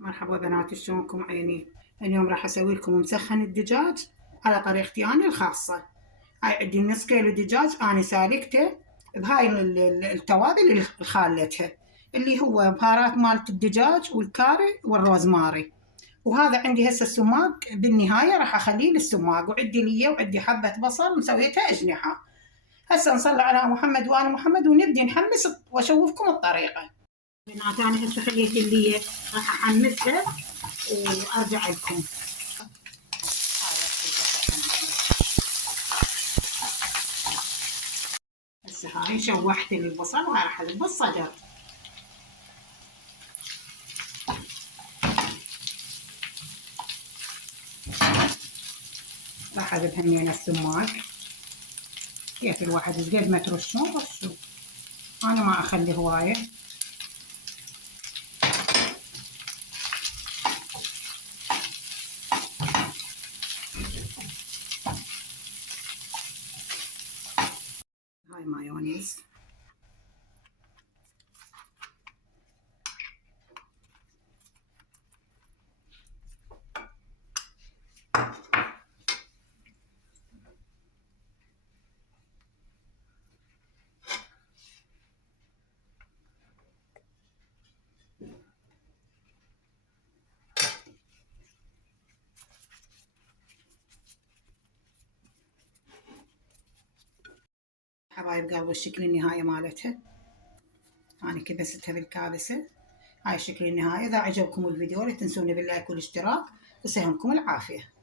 مرحبا بنات، شلونكم عيني؟ اليوم راح اسوي لكم مسخن الدجاج على طريقتي انا الخاصة. هاي عندي نص كيلو دجاج انا سالكته بهاي التوابل الخالتها، اللي هو بهارات مالت الدجاج والكاري والروزماري. وهذا عندي هسه السماق بالنهاية راح اخليه للسماق، وعندي ليا وعندي حبة بصل مسويتها اجنحة. هسه نصلي على محمد وآل محمد ونبدي نحمس واشوفكم الطريقة. بنات انا هسه خليت اللي راح احمسها وارجع لكم. هسه هاي شوحت البصل وهاي راح اذبح الصدر. راح اذبح همين السماق، كيف الواحد قد ما ترشون رشوا، انا ما اخلي هوايه. هاي مايونيز، حبايب قلبي الشكل النهائي مالتها أنا كبستها بالكابسة. هاي شكل النهائي. إذا عجبكم الفيديو لا تنسوني باللايك والاشتراك، وسهمكم العافية.